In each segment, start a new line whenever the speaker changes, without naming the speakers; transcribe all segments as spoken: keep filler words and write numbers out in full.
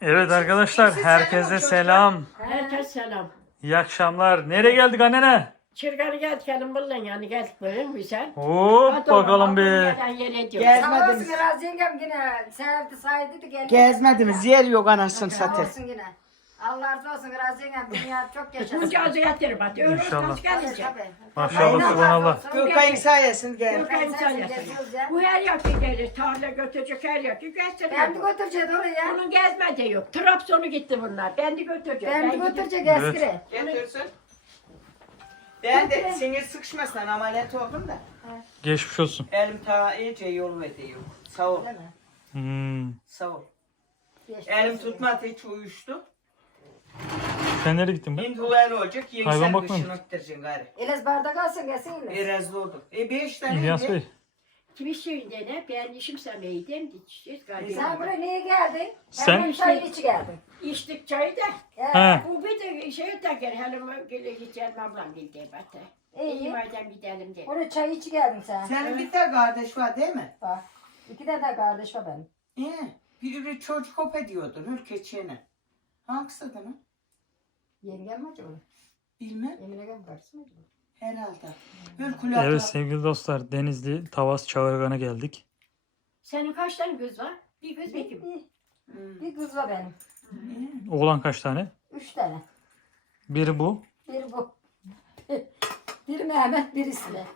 Evet arkadaşlar, herkese selam.
Herkes selam.
İyi akşamlar. Nereye geldik annene?
Çırganı gel gelin bulun yani geldik böyle güzel.
Hop
Hadi
bakalım
oğlum,
bir.
gelen yere diyor.
Gel.
Sağ
Gezmediniz.
olsun biraz yengem yine sevdi saydı gel.
Gezmediniz, yer yok anasını
Sağ
satayım.
olsun yine. Allah razı olsun biraz yengem dünya çok yaşasın.
Bunca azı getirir bak. Öyle
İnşallah.
olmaz gelince.
Tabii.
Maşallah, subhanallah.
Gökay'ın sayesinde gel.
Gökay'ın sayesinde. Bu her yakı gelir. Tarla götürecek her yakı gösteriyor.
Ben de götüreceğim oraya.
Onun gezme de yok. Trabzon'u gitti bunlar. Ben de götüreceğim.
Ben de
gidip-
götürecek
Evet.
eskire.
Getirsin. Ben de sinir sıkışmasından ameliyat oldum da.
Geçmiş olsun.
Elim ta iyice yol ediyor. Sağ ol.
Değil mi?
Hmm.
Sağ ol.
Geçti
Elim
olsun.
tutmadı hiç uyuştu.
Sen nereye gittin be?
Şimdi öyle olacak.
Hayvan
Yensen
bakmıyor
dışını
musun?
öttüreceksin gari.
Eliz bardak alsın gelsin yine.
Erezli oldu. E beş tane
İlyas
indi.
Bey.
Kimi şeyinde ne? Ben işim semeydim. Hiç
Sen
galiba.
buraya niye geldin?
Sen?
Hemen çayın içi geldin.
İçtik çayı da.
He.
Bu bir de şey takır. Hele gele gideceğim ablam bildi battı. İyi
İyi.
madem gidelim de.
Oraya çay içi geldin sen.
Senin bir tane kardeş var değil mi?
Bak. İki tane de kardeş var benim.
İyi. Biri çocuk hop ediyordun ülkeçiğine. Hangisi adı mı?
Yengem mi acaba?
Bilmem.
Emine gel karısı mı acaba?
Herhalde. Ülkülü
Evet sevgili dostlar, Denizli Tavas Çağırgan'a geldik.
Senin kaç tane kız var? Bir kız bir
Bir,
kim?
bir, bir kız var benim.
Oğlan kaç tane?
Üç tane.
Biri bu.
Biri bu. Biri Mehmet, birisi de.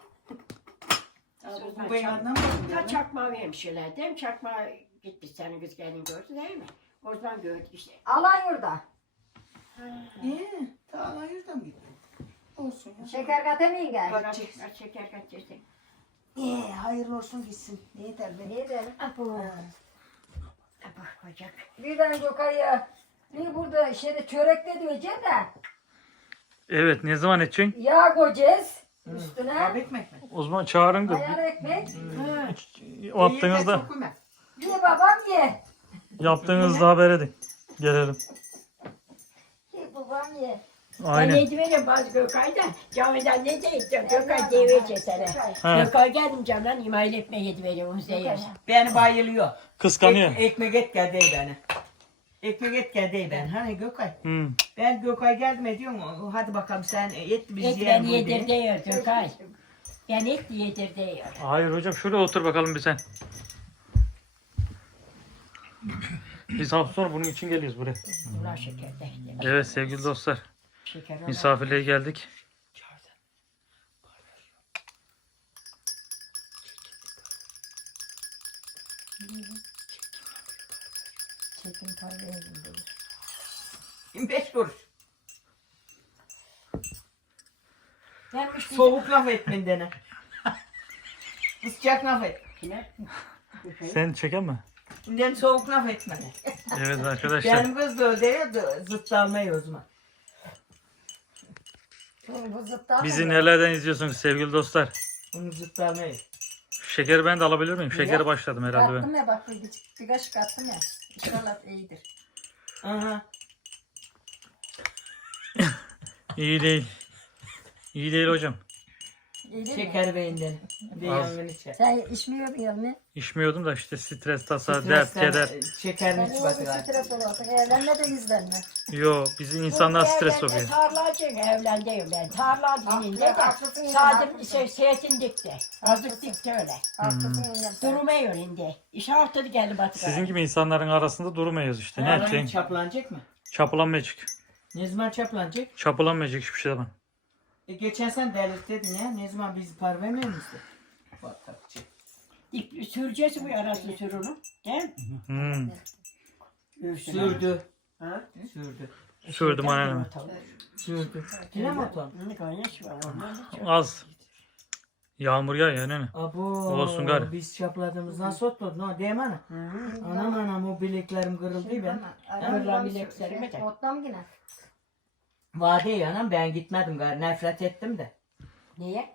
Bu ben anlamadım.
Ta çakma vermişler değil mi? Çakma gitmiş senin kız gelin gördü değil mi? O zaman gördük işte.
Alanyur'da.
İyi. Ta Alanyur'da mı gittin? Olsun ya.
Şeker katemeyin gel.
Bak.
Kaç, kaç şeker kaç yesin.
İyi. Hayırlı olsun gitsin. Ne yeter be?
Niye derim?
Bak bacak.
Birden Gökay'a bir burada şeyde çörekte diyeceğim de
Evet, ne zaman edeceksin?
yağ koyacağız
Abi
üstüne.
ekmek mi?
O zaman çağırın kız.
Ayar ekmek.
O attığınızda,
Çok yeme.
Ye babam ye.
yaptığınızda haber edin. Gelelim.
Ye babam ye.
Ben
Aynen.
yedi vereyim bazı Gökay'da. Cavidan ne diyeceğim? Gökay devrecek sana.
He.
Gökay geldim camdan imal etme yedi veriyorum. Onu seviyorsun.
Beni bayılıyor.
Kıskanıyor.
Ek, ekmek et gel dey bana. Ekmek et gel dey ben. Hani Gökay.
Hmm.
Ben Gökay geldim ediyorum. Hadi bakalım sen et biz
Et
yiyelim.
beni
bu
yedir
diye.
diyor Gökay. Ben et yedir diyor.
Hayır hocam, şöyle otur bakalım bir sen. Biz hafta sonra bunun için geliyoruz buraya.
Bunlar şeker de.
Evet sevgili dostlar,
Şeker olan.
misafirliğe geldik.
Çekin parayı dedi.
yirmi beş kuruş.
Ben üç
Soğuk laf et bendene. Sıcak laf et.
Kime?
Sen çeken mi?
Şimdiden soğuk laf etme.
Evet arkadaşlar.
Benim kız da öyle ya zıt almayı o zaman.
Bu zıttan
Bizi nelerden izliyorsunuz sevgili dostlar?
Bunu zıt almayı.
Şekeri ben de alabilir miyim? Şekeri başladım herhalde ben.
Kattım ya bak bir, bir kaşık kattım ya. İnşallah iyidir.
Aha.
İyi değil. İyi değil hocam.
İyidir mi?
Şeker beyinden. Bir
Az.
yangın içer.
Sen içmiyordun ya ne?
İçmiyordum da işte stres, tasa, dert,
Stresten
keder.
Şekerini
Sen
iç
iyi
bak
bir
artık.
stres ol artık. Evlenme de izlenme.
Yo, bizim insanlar stres sokuyor.
Tarlacıyım evlendiyim ben. Tarla dininde de.
haklısın ya,
Sadım
haklısın.
şey, seyahatin dikti. Azıcık dikti öyle.
Haklısın yengem sen.
Durmuyor indi. İş artırı geldi batı.
Sizin gibi insanların arasında durmuyoruz işte. Ne
Arabayı
yapacaksın?
çaplanacak mı?
Çapılanmayacak.
Ne zaman çaplanacak?
Çapılanmayacak hiçbir şey zaman.
E geçen sen delirtledin ya. Ne zaman biz par vermiyor musun? Bak kapçı.
Dik, süreceğiz bu arası sürünü. Değil mi?
Hmm.
Ürsün.
Sürdü.
Ha?
Sürdü.
Sürdüm aynen.
Sürdü. Yine mi otan?
Ne kaynaş var ondan da çok.
Az. Yağmur yağıyor ne?
Abo.
Olsun gari.
Biz çapladığımız nasıl otladın ha değil mi ana? Anam anam o bileklerim kırıldı ben.
Kırılan bileklerime de.
Otlam yine.
Vade ya anam ben gitmedim gari nefret ettim de.
Niye?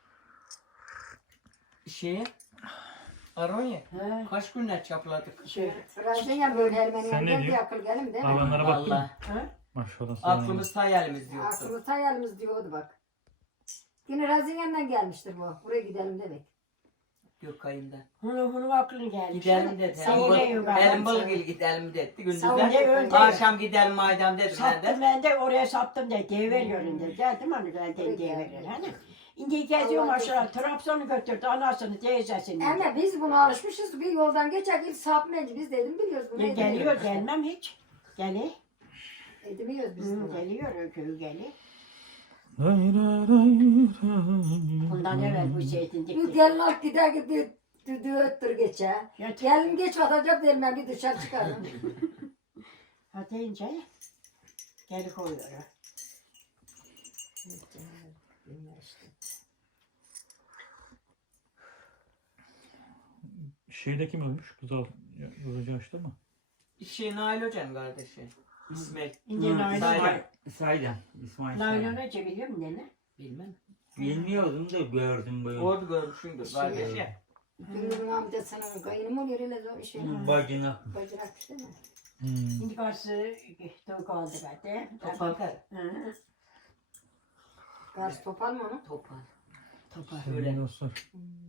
Şeye. Aronya.
Ha.
Kaç günler çapladık.
Şey.
Biraz yengem böyle
Sen
Ermeni'ye
ne
geldi
diyorsun?
akıl gelim değil mi?
Hayvanlara baktın mı?
Vallahi.
Ha?
Maşallah.
Aklımız hayalimiz diyordu.
Aklımız hayalimiz diyordu bak. Yine Razingen'den gelmiştir bu. Buraya gidelim dedik.
Gök ayında.
Bunu bunu aklın gelmiş.
Gidelim dedi.
Seyreyim ben.
Elim balık il gidelim dedi.
Savunca
Gündüzden.
önce-
Akşam gidelim maydam dedi ben
Sattım
de.
ben de oraya sattım da deveriyorum dedi. Geldim onu geldim deveriyorum. Hani. Şimdi geziyorum aşağı. Trabzon'u götürdü anasını teyzesini.
Anne biz buna alışmışız. Bir yoldan geçerken sapmayınca biz dedim biliyoruz bunu.
Ya geliyor gelmem hiç. Geli.
Edemiyoruz biz
Hı,
bunu.
geliyor öküğü geli.
Ray ray ray ray.
Bundan evvel bu zeytin
Bir
dikti.
gelin alt gider gibi düdüğüttür geçe.
Ya,
Gelin geç atacak derim ben bir dışarı çıkarım.
ha deyince geri koyuyor.
Şeyde kim ölmüş? Kızıl Kızılcı açtı mı?
Şey Nail Hoca'nın kardeşi. İsmail.
İnce naylon
Saylan.
var.
Saydan. İsmail
Naylon
Saydan.
önce biliyor musun nene?
Bilmem.
Bilmiyordum da gördüm böyle.
Orada görmüşündür kardeşi.
Gülürün amcasının kayınım oluyor öyle zor şey.
Bacına.
Bacırakmış değil mi?
Hmm.
Şimdi karşı tavuk aldı zaten.
Topal kar.
Hı,
Karşı topal mı onu?
Topal.
topal.
Sevgili dostlar.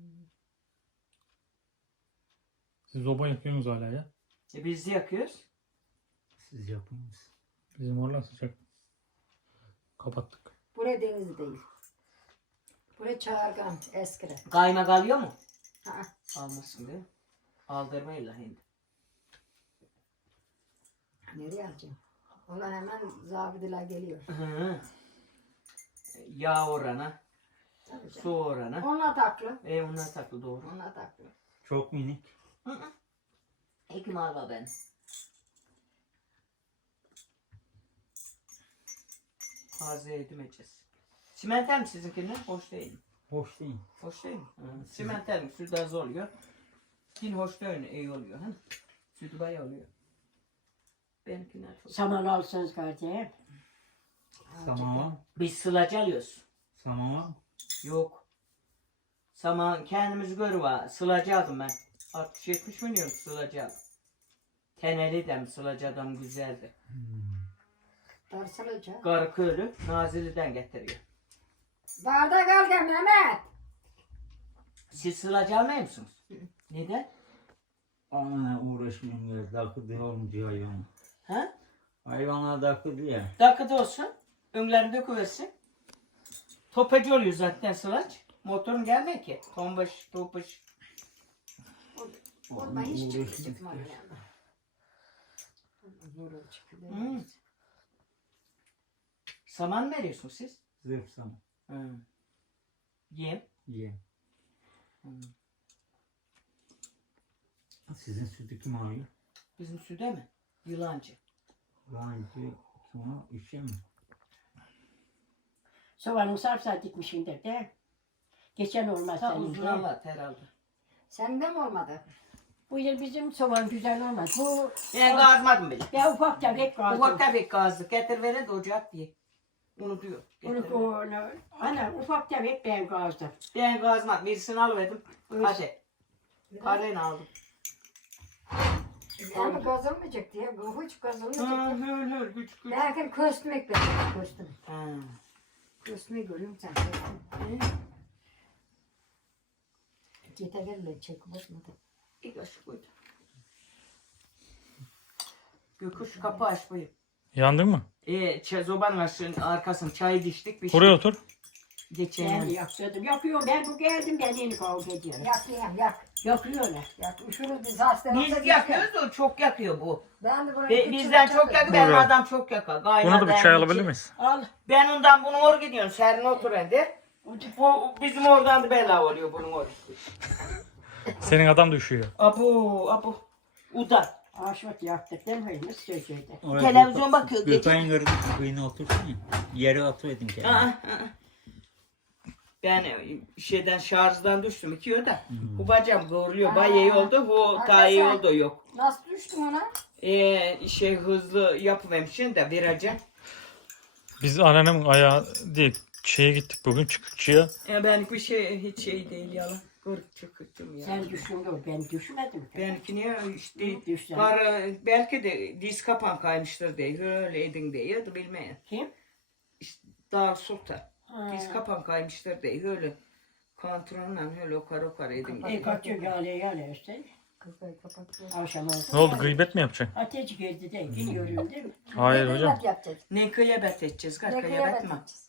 Siz zoba yapıyorsunuz hala ya.
E biz de yakıyoruz.
Siz yapınız.
Bizim oralar sıcak. Kapattık.
Buraya deniz değil. Buraya çağırgan eskire.
Kaymak alıyor mu?
Ha.
Almasın diye. Aldırmayla hindi.
Nereye alacağım? Ulan hemen zabidiler geliyor.
Hı. Yağ orana,
Tabii canım.
su orana.
Onlar taklı.
E onlar taklı doğru.
Onlar taklı.
Çok minik.
Hı hı. Ekim alma ben. Taze yedim edeceğiz. Simenter mi sizinkinden? Hoş değil mi?
Hoş değil.
Hoş değil mi? Hı. Simenter mi? Sütü az oluyor. Yine hoş değil, iyi oluyor. Hı? Sütü bayağı oluyor. Benimkiler çok.
Saman alsınız kardeşim.
Samama.
Biz sılacı alıyoruz.
Samama.
Yok. Saman kendimiz görü var. Sılacı aldım ben. altmış yetmiş milyon sılacı aldım. Teneli de mi sılacı adam güzeldi.
Darsalıca.
Karıköylü Nazilli'den getiriyor.
Bardak al gel Mehmet.
Siz sılacı almıyor musunuz? Neden?
Onunla uğraşmıyorum ya. Dakıdı olunca hayvan.
Ha?
Hayvana dakıdı ya.
Dakikada olsun. Önlerini döküversin. Topacı oluyor zaten sılaç. Motorun gelmiyor ki. Tombaş, topaş.
Olma hiç çıktı
uğraşmıyorum.
çıkmadı yani. Zor çıktı.
Hmm. Saman mı veriyorsunuz siz?
Zırh sama.
Hı. Yem.
Ye.
Hı.
Sizin sütü kim alıyor?
Bizim süde mi? Yılancı.
Lan ki kim o? İşe mi?
Soğanın sarımsak dikmişindir de. Geçen olmaz
Ta
senin
uzun
de.
Allah herhalde.
Sende mi olmadı?
Bu yıl bizim soğan güzel olmaz. Bu
Ben gazmadım bile.
ya ufak tefek kaldı.
Ufak tefek gazdı. Getir verin de ocak diye. Unutuyor.
Onu,
Getir.
onu, ana ufak tefek ben kazdım.
Ben gazmadım. Birisini alıverdim. Hadi. Parayla aldım.
Yani kazanmayacak diye. Bu hiç
Hı
kazanmayacak.
hır hır güç güç.
Belki köstmek benim köstüm.
Hı.
Köstmeyi görüyorum sen köstüm. Yeterli çek bozmadı.
İlk aşk buydu. Göküş kapı aç buyur.
Yandın mı?
Ee, çay, zobanın aşığın arkasını çayı diştik. Bir
Buraya otur.
Geçen
Ben
yıl.
yaktırdım. Yakıyorum. Ben bu geldim. Ben yeni kavga ediyorum.
Yak yak yak.
Yakıyorlar.
Yak. Üşürüz biz hastalıkta.
Biz yakıyoruz da o çok yakıyor bu.
Ben de buraya
Be,
küçük
bizden çok
çakı-
yakıyor. Benim
Buyurun.
adam çok yakar. Gayet
Buna da bir çay
benim
alabilir
için-
miyiz?
Al.
Ben ondan bunu or gidiyorum. Serin otur hadi. Bu bizim oradan da bela oluyor bunun orası.
Senin adam düşüyor.
Abu abu. Udan.
Aşvat yaktık değil mi? Nasıl söyledi?
Oraya
Televizyon
Gökhan-
bakıyor, geçin.
Gökhan'ın kırdı kıyına otursun ya. Yere atıverdin
Aa,
kendini.
aa. Ben e, şeyden şarjdan düştüm iki öde. Bu bacağım kıvrılıyor. Bayağı iyi oldu. Bu daha iyi oldu yok.
Nasıl düştün ona?
Ee, şey hızlı yapıvermişsin de vereceğim.
Biz anneannemin ayağı değil. Şeye gittik bugün çıkıkçıya.
E, ben bir şey hiç şey değil yalan. Kırık çıkıktım ya.
Sen düştün de ben düşmedim.
Benimki niye işte
Düşsen.
var, belki de diz kapan kaymıştır diye öyle edin diye bilmeyin.
Kim?
İşte Dar Sultan.
Ha.
Diz kapan kaymıştır diye öyle Kontrolle öyle okar okar edin.
E kaçıyor yale yale işte.
Kızları kapattı.
Akşam oldu.
Ne oldu, gıybet mi yapacaksın?
Ateş girdi de yine görüyorum değil mi?
Hayır
Ne
hocam.
kıymet yapacağız?
Ne kıyabet edeceğiz? Kar
Ne
kıyabet
kıymet
mi?
yapacağız?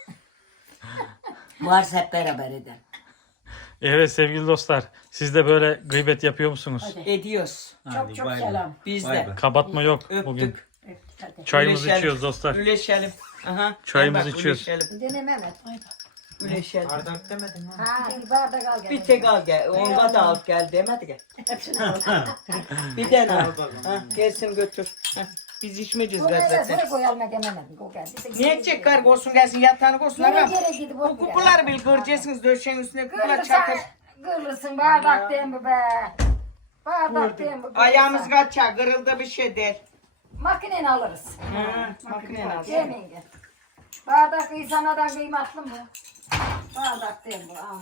Varsa hep beraber edelim.
Evet sevgili dostlar, siz de böyle gıybet yapıyor musunuz?
Hadi.
Ediyoruz.
Çok
Hadi,
çok
bay bay.
selam.
Biz
Bay
de.
bay.
Kapatma yok
Öptük.
bugün.
Öptük, hadi.
Çayımızı
Üleşelim.
içiyoruz dostlar.
Üleşelim. Aha.
Çayımızı
gel bak,
içiyoruz.
Üleşelim.
Dene Mehmet.
Üleşelim.
Bardak demedin ha.
Ha bir bardak al gel.
Bir tek al gel. Onda da al gel demedi gel.
Hepsini al.
Bir tane al. Ha, gelsin götür. Ha, biz içmeyeceğiz
Bu ne
zaten.
sonra koyalım Mehmet. O geldi.
Niye edecek kar olsun gelsin yatağını olsun
Nereye
ama.
gere gidip
Bu kupuları bil kıracaksınız döşeğin üstüne kuplar
Kırılırsa
çakır.
kırılırsın bardak değil mi be? Bardak değil mi?
Ayağımız kaçar kırıldı bir şey der.
Makineni alırız.
Ha, makine lazım.
Yemeyin gel. Bardak insanadan kıymetli mi? Bardak değil bu ama.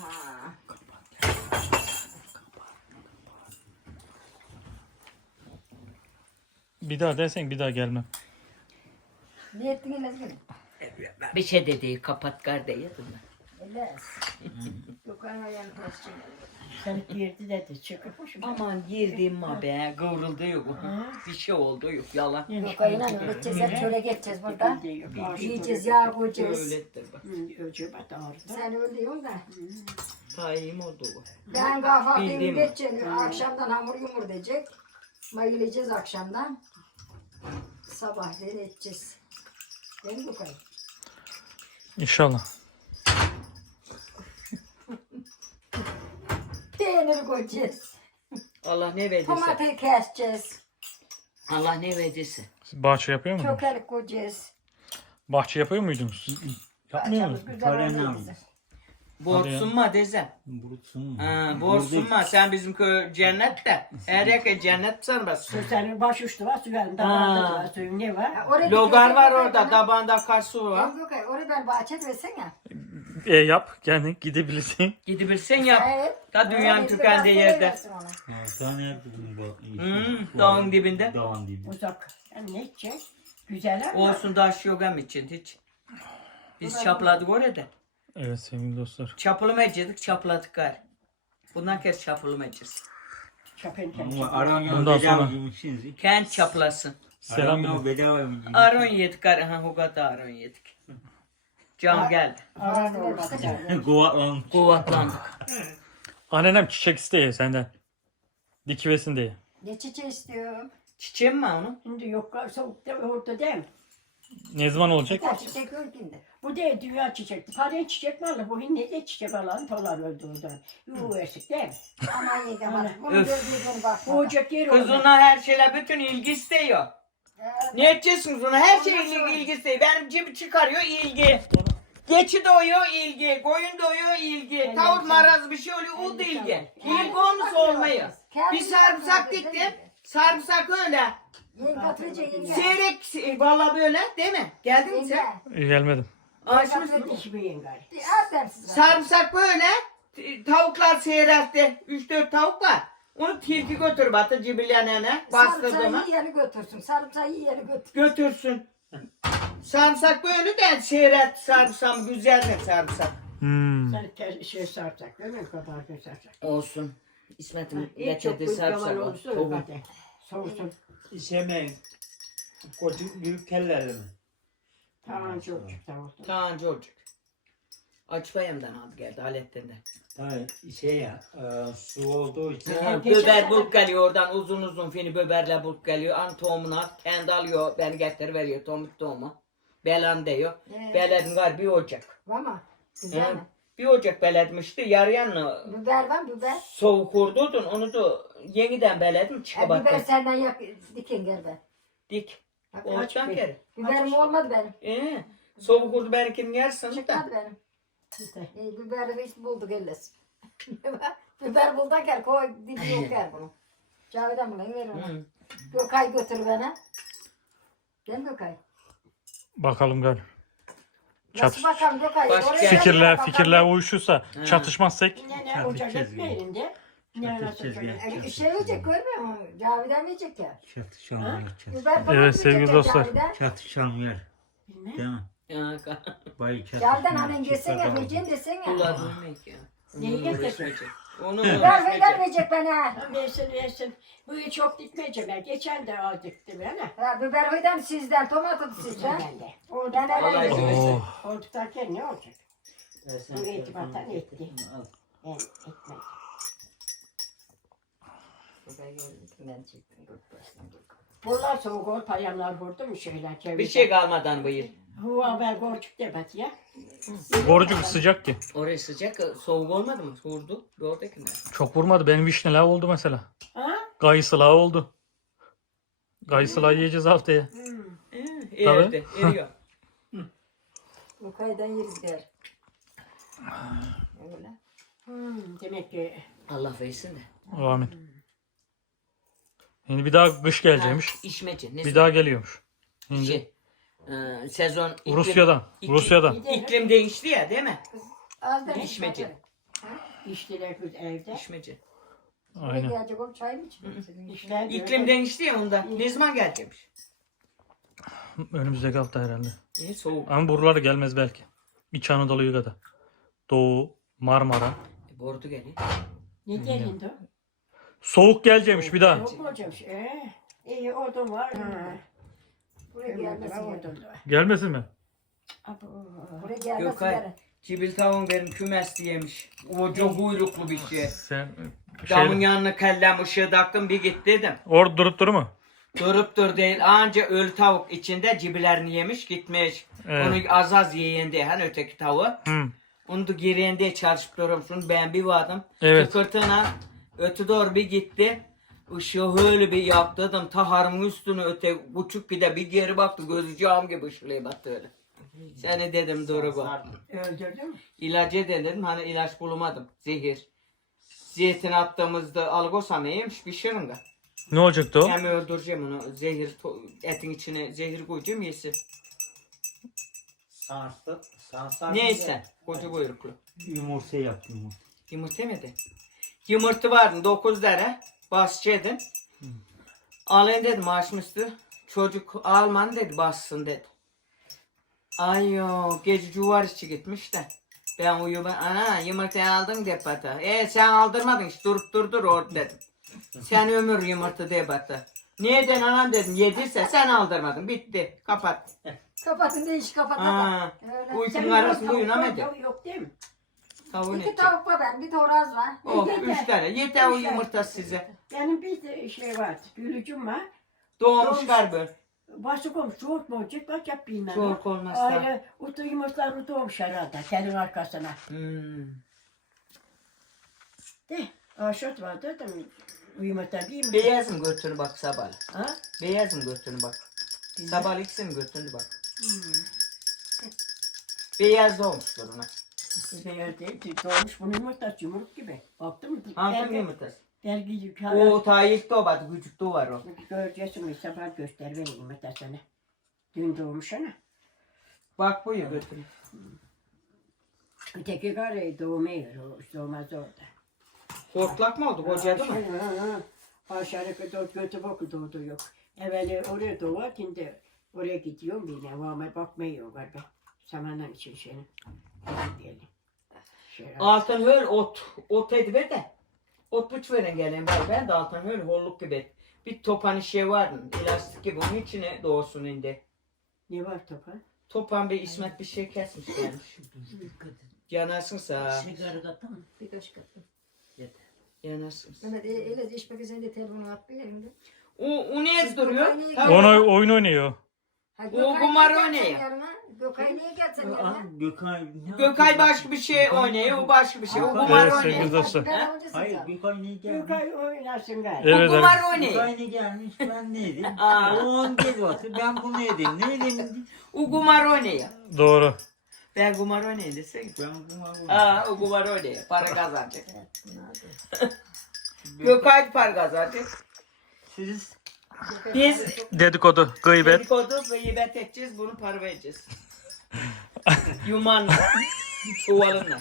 Bir daha dersen bir daha gelmem.
Ne ettin Elazığ?
Bir şey dedi kapat kar diye yedim ben.
Elaz. Yok ayağını taşçı.
Seni girdi dedi çıkıp şu.
Aman girdim ma be kıvrıldı yok. Bir şey oldu yok yalan.
Yok ayağını geçeceğiz hep şöyle geçeceğiz burada. Yiyeceğiz yağ koyacağız.
Öyledir bak.
Ölçü bat ağrıdı.
Sen öyle diyorsun da.
Sayım oldu bu.
Ben kahvaltıyı
Bildiğim.
geçeceğim. Akşamdan hamur yumur diyecek. Mayılayacağız akşamdan. Sabahları edeceğiz. Değil mi bu kadar?
İnşallah.
Peynir koyacağız.
Allah ne verdiyse.
Domatesi keseceğiz.
Allah ne verdiyse.
Siz bahçe yapıyor muydunuz?
Çökelik koyacağız.
Bahçe yapıyor muydunuz? Yapmıyor
Bahçemiz
musunuz?
güzel
Parayla
oluyor
mı?
bizim.
Borçsun mu dezem?
Burutsun mu?
Ha, borçsun mu? Sen bizim köy cennette. Her yaka cennet sanmaz.
Sözlerin baş uçtu var, suyun da
Ha.
vardı var, suyun ne var?
Ha, oraya
Logar
bir
var
kesin
orada.
bana.
Tabanda akarsu var.
Yok yok oraya ben bahçe versene.
E yap, kendin gidebilirsin.
Gidebilsen yap.
Evet.
Ta dünyanın
Oraya bir
tükendiği
bahçe
yerde.
versin ona.
Hatta nerede bunun bu?
Hmm, dağın dibinde.
Dağın dibinde.
Uzak. Yani ne içecek? Güzel ama.
Olsun da aşı yok hem için hiç. Biz çapladık orada.
Evet sevgili dostlar.
Çapılım edeceğiz, çapladık gar. Bundan kez çapılım edeceğiz.
Çapın
Ama aran
Bundan
yok bedava
sonra-
yemişsiniz.
Kent çaplasın.
Selam
Aran
bilin.
yok bedava yemişsiniz.
Aron yedik gar. Ha o kadar aron yedik. Can geldi.
Aran olmaz.
Kovalan.
Kuvvetlandık.
Annenem çiçek istiyor senden. Dikivesin diye.
Ne çiçeği istiyorum?
Çiçeğim mi onun?
Şimdi yok soğukta orada değil mi?
Ne zaman olacak?
Ya çiçek ülkinde.
Bu değil dünya çiçek. Paraya çiçek var la bu ne de çiçek alan tolar öldü orada. Yuhu eşik değil mi?
Aman yenge bak. Bunu
Öf.
gördüğün bak.
Bu ocak yeri
Kız
orada.
ona her şeyle bütün ilgi istiyor. Ne edeceksiniz ona? Her şey ilgi, ilgi istiyor. Benim cebi çıkarıyor ilgi. Geçi doyuyor ilgi. Koyun doyuyor ilgi. Tavuk maraz bir şey oluyor o da ilgi. İlgi olmasa olmuyor. Bir sarımsak diktim. Sarımsak öyle.
Yenge Hatice yenge.
Seyrek valla böyle değil mi? Geldin mi
Yenge.
sen?
İyi gelmedim.
Açmışsın.
Hiç bir yengay.
Bir Erdemsiz.
Sarımsak böyle. t- Tavuklar seyreltti. Üç dört tavuk var. Onu tilki götür batı cibilyanene. Bastırdığıma.
Sarımsağı yiyeni götürsün. Sarımsağı yiyeni götür.
Götürsün. Sarımsak böyle de seyret sarımsam güzeldir sarımsak.
Hmm.
Sen te- şey saracak değil mi? Kabartma saracak.
Olsun. İsmet'im
İyi çok
getirdi
büyük yalan
sarımsak.
olsun.
Tavuğu.
Hadi. Soğusun.
İşemeyin. Koçuk büyük kellerle mi?
Tamam çok çıktı oldu.
Kaan çocuk. Açbayımdan aldı geldi Halettin'den.
Hayır şey ya e, su olduğu için.
Ha,
geçen
böber
sene-
bulup geliyor oradan uzun uzun fini böberle bulup geliyor. An tohumunu at. Kendi alıyor. Beni getir veriyor tomut tohumu. Belan diyor.
Evet.
Beledin var bir ocak.
Var mı? Güzel
Ha,
mi?
bir ocak beledmişti. Yarıyanını
Biber var mı biber?
soğuk kurdurdun. Onu da yeniden beledim
E,
çıkabattı.
biber senden yak dikin gel be.
Dik.
Bak,
Oğuzdan kere.
Biberim olmadı benim.
Ee, soğuk kurdu benimkinin yarısını da.
Çıkmadı benim.
İşte.
E, biberi hiç bulduk elles. Biber buldan gel koy dibi yok gel bunu. Cavidan bunu ver ona.
Hı.
Gökay götür bana. Değil mi Gökay?
Bakalım gel.
Nasıl
Çatış-
bakalım Gökay?
Başka-
Oraya
Fikirler
bakalım.
fikirler uyuşursa
Hı.
çatışmazsak
Ne ne
Çatı
ocak
çizgi.
etmeyin de. Ne nasıl
çizgi.
çocuk?
E, şey yiyecek görmüyor musun? Cavidan yiyecek ya.
Çatışan yer. çatı-
Biber falan
Evet, sevgili
yiyecek ya
dostlar.
Cavidan.
Çatışan yer.
Bilmem.
Değil mi?
Ya, ka-
Bay çatışan.
Cavidan annen yesene,
çatışan.
yiyeceksin desene.
Kullandım ne ki?
Neyi getirdin?
Uğraşmayacak. Onu
Biber
uğraşmayacak.
biber verecek bana.
Ha, Versin versin. Bu yıl çok dikmeyeceğim ben. Geçen de az diktim yani.
Ha, biber fidan sizden, tomatı sizden.
Ben de. O
Ben
da
Kolay
öyle
gelsin.
Oh.
Olduktan ne olacak?
Versen
Bu
telefonu
itibardan
getir,
etti.
al.
Ben etmedim.
Ben çektim.
Bunlar soğuk ol, payanlar vurdu mu şeyler çevirdi.
Bir şey kalmadan bu yıl.
Huva ben gorçuk demet ya.
Borucuk sıcak ki.
Oraya sıcak, soğuk olmadı mı? Soğurdu. Doğrudakiler.
Çok vurmadı. Benim vişneler oldu mesela.
Ha?
Kayısılar oldu. Kayısılar yiyeceğiz haftaya.
Hmm.
Ee, erdi, eriyor.
Bu kaydan yeriz der.
Öyle.
Hmm. Demek ki
Allah versin de.
Amin. Şimdi bir daha kış gelecekmiş.
Ha, İşmeci. Ne
Bir daha geliyormuş. Şimdi
şey, e, sezon iklim,
Rusya'dan.
iklim-
Rusya'dan.
gidelim.
iklim değişti ya değil mi?
Az da
İşmeci.
İşçiler kız evde.
İşmeci.
Aynen.
Aynen.
Gelecek oğlum çay mı içiyorsun?
İşler
İklim değişti ya ondan. Ne zaman gelecekmiş?
Önümüzdeki hafta herhalde.
E, soğuk.
Ama buralara gelmez belki. İç Anadolu'yu kadar. Doğu, Marmara.
E, bordu geliyor.
Ne gelin de?
Soğuk gelecekmiş bir daha.
Yok mu hocam? Ee, iyi odun var. Ha.
Buraya gelmesin.
Gelmesin
yani.
odun da.
Gelmesin mi?
Abo.
Buraya gelmesin.
Gökay.
yani.
Cibil tavuğun benim kümes diyemiş. O çok uyruklu bir şey.
Sen
Damın
şey,
yanına kellem ışığı taktım bir git dedim.
orada durup durur mu?
Durup dur değil. Anca ölü tavuk içinde cibilerini yemiş gitmiş.
Evet.
Onu az az yiyen diye hani öteki tavuğu.
Hı.
Onu da giren diye çalışıp duruyorsun. Ben bir vardım.
Evet.
Tıkırtına öte doğru bir gitti. Işığı öyle bir yaktırdım. Taharımın üstünü öte buçuk bir de bir geri baktı. Gözü cam gibi ışılıyor baktı öyle. Seni dedim doğru bu.
Öldürdün mü?
İlacı dedim hani ilaç bulamadım. Zehir. Zeytin attığımızda algosam iyiymiş pişirin de.
Ne olacaktı o?
Hem öldüreceğim onu. Zehir to- etin içine zehir koyacağım yesin.
Sarsı, sarsar.
Neyse. Koca buyruklu.
Yumurta yap yumurta.
Yumurta yemedi. Yumurta vardı dokuz tane. Basçıydın. Alayım dedim açmıştı. Çocuk Alman dedi bassın dedi. Ayo gece cuvarışçı gitmiş de. Ben uyuma ana yumurtayı aldın depata. E sen aldırmadın işte durup durdur orada dedim. Sen ömür yumurta depata. Neden anam dedim yediyse sen aldırmadın bitti kapat.
Kapatın da işi kapatın.
Ha,
Öyle.
uykunun arasında uyunamadı.
Yok, yok değil mi?
Tavuğun
İki
eti.
tavuk var ben, bir de horoz var.
Oh
Yeter.
üç tane yeter o
Üç tane.
yumurta size.
Benim bir de şey vardı. Gülücüm var.
Doğmuşlar böyle.
Başı komşu soğuk mu olacak? Bak yap bilmem.
Soğuk olmazsa.
Aile utu yumurtları doğmuş herhalde. Telin arkasına.
Hmm.
De. Aşot vardı da yumurta bir mi?
Beyaz mı götünü bak sabah.
Ha?
Beyaz mı götünü bak. Sabah ikisi mi götünü bak.
Hmm.
Beyaz doğmuştur ona.
Beyaz değil. Doğmuş bunun yumurtası yumruk gibi. Baktın mı?
Hangi
Belki-
yumurtası?
Belki yukarı.
O tayikte o bak küçük de var o.
Göreceksin sabah göster benim yumurtasını. Dün doğmuş ana.
Bak bu ya götünü.
Öteki karı doğmuyor. O doğmaz orada.
Hortlak mı oldu kocadı mı?
Aşağı kadar kötü boku doğdu yok. Evveli oraya doğar, şimdi oraya gidiyorum yine. Ama bakmıyor galiba. Samanın için şeyini. Diyelim. Şey,
Altın öyle ot. Ot ediver de. Ot buç veren gelen var. Ben de altın öyle holluk gibi. Bir topan şey var mı? Elastik gibi onun içine doğsun indi.
ne var topa?
Topan bir İsmet bir şey kesmiş gelmiş. Yanarsın sağ.
Sigara kattın mı?
Bir kaşık attım.
Yanarsın.
Mehmet e, öyle de iş bakı sen de telefonu at bir yerinde.
O, o ne duruyor?
Gökay
Tamam.
Onu oyun oynuyor.
Ha,
O
Gökay
kumar
niye
oynuyor.
gelsen yanına? Gökay niye gelsen
Aa,
yanına?
Gökay. ne
Gökay
yapıyor?
başka bir şey oynuyor, o başka bir şey. O
Gökay-
kumar
Evet,
oynuyor.
sevgili dostlar.
Ben öncesi
Hayır
sağ.
Gökay niye gelmiş?
Gökay oynasın galiba.
Evet,
O kumar
evet.
oynuyor.
Gökay ne gelmiş ben ne yedim?
Aa.
O on gel batı ben bunu yedim. Ne yedim?
O kumar oynuyor.
Doğru.
Ben kumar oynuyor desene.
Ben bunu
Aa, o kumar oynuyor. Para kazanacak. Gökay para kazanacak.
Siz
Biz
Dedikodu, gıybet.
dedikodu gıybet edeceğiz, bunu para vereceğiz. Yumanla, çuvalınla.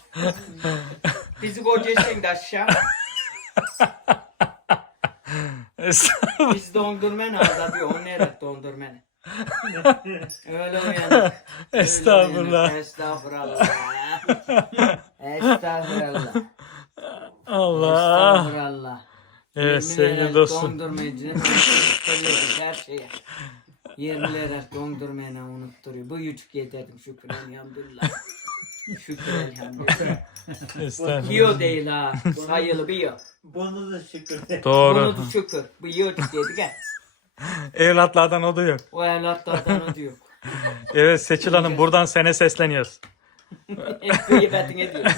Bizi kocayacaksın da aşağı.
Estağfurullah.
Biz dondurmen azalıyor. O nerede dondurmen? Öyle uyanık. Öyle
Estağfurullah.
uyanık. Estağfurullah. Estağfurullah.
Allah.
Estağfurullah.
Evet
Yemin
sevgili
ederim
dostum.
Dondurmacı her şeye. Yerlere dondurmayla unutturuyor. Bu yüçük yedirdim şükür elhamdülillah. Şükür elhamdülillah.
Estağfurullah.
Biyo değil ha. Sayılı biyo.
Bunu da şükür de.
Doğru.
Bunu da şükür. Bu yüçük yedik ha.
Evlatlardan o da yok.
O evlatlardan o diyor.
Evet Seçil Hanım buradan sene sesleniyoruz.
Hep gıybetini ediyor.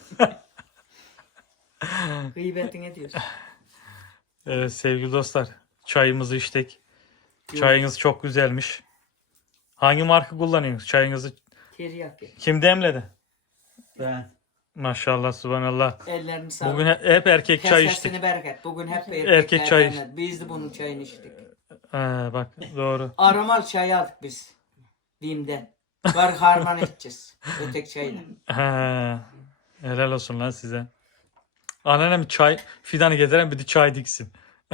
Gıybetini ediyor.
Evet sevgili dostlar. Çayımızı içtik. Çayınız çok güzelmiş. Hangi marka kullanıyorsunuz? Çayınızı
Teriyaki.
kim demledi?
Ben.
Maşallah subhanallah.
Ellerini sağlık.
Bugün he- hep erkek çay içtik.
Kesesini bereket. Bugün hep erkek,
Erkek çay
çay. Biz de bunun çayını içtik.
Ha, bak doğru.
Aromal çay aldık biz. Bim'den. Var harman edeceğiz. Ötek çayla.
Ha, helal olsun lan size. Anneannem çay fidanı getiren bir de çay diksin.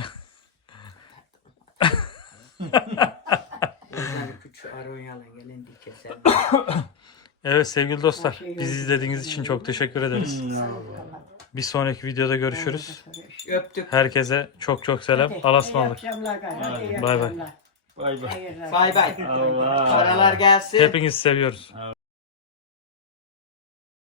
Oradan küçük aronyalan gelen bir keser.
Evet sevgili dostlar. Bizi izlediğiniz için çok teşekkür ederiz. Bir sonraki videoda görüşürüz.
Öptük.
Herkese çok çok selam. Allah'a ısmarladık.
İyi akşamlar. Hadi, iyi
Bay bay.
akşamlar.
Bay bay.
Hayırlı.
Bay bay.
Allah.
Paralar gelsin.
Hepinizi seviyoruz.